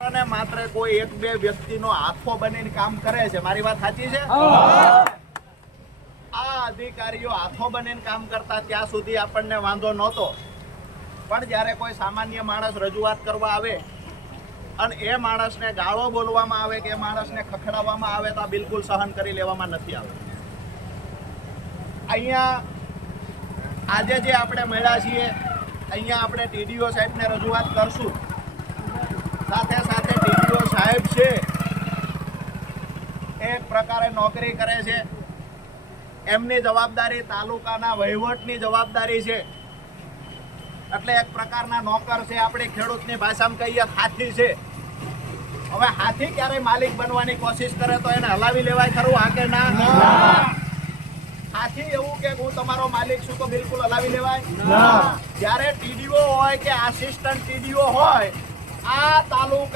અને માત્ર કોઈ એક બે વ્યક્તિનો આખો બનીને કામ કરે છે. મારી વાત સાચી છે? આ અધિકારીઓ આખો બનીને કામ કરતા ત્યાં સુધી આપણને વાંધો નહોતો. પણ જ્યારે કોઈ સામાન્ય માણસ રજૂઆત કરવા આવે અને એ માણસને ગાળો બોલવામાં આવે કે એ માણસને ખખડાવવામાં આવે તો બિલકુલ સહન કરી લેવામાં નથી આવે. અહીંયા આજે જે આપણે મળ્યા છીએ અહીંયા આપણે ટીડીઓ સાહેબને રજૂઆત કરશું. સાથે સાથે ડીપીઓ સાહેબ છે. એક પ્રકારે નોકરી કરે છે. એમની જવાબદારી તાલુકાના વહીવટની જવાબદારી છે. એટલે એક પ્રકારના નોકર છે આપણે ખેડૂતની ભાષામાં કહીએ હાથી છે. હવે હાથી ક્યારે માલિક બનવાની કોશિશ કરે તો એને હલાવી લેવાય ખરું હા કે ના? હાથી એવું કે હું તમારો માલિક છું તો બિલકુલ હલાવી લેવાય? જ્યારે ટીડીઓ હોય કે આસિસ્ટન્ટ ટીડીઓ હોય આ તાલુકા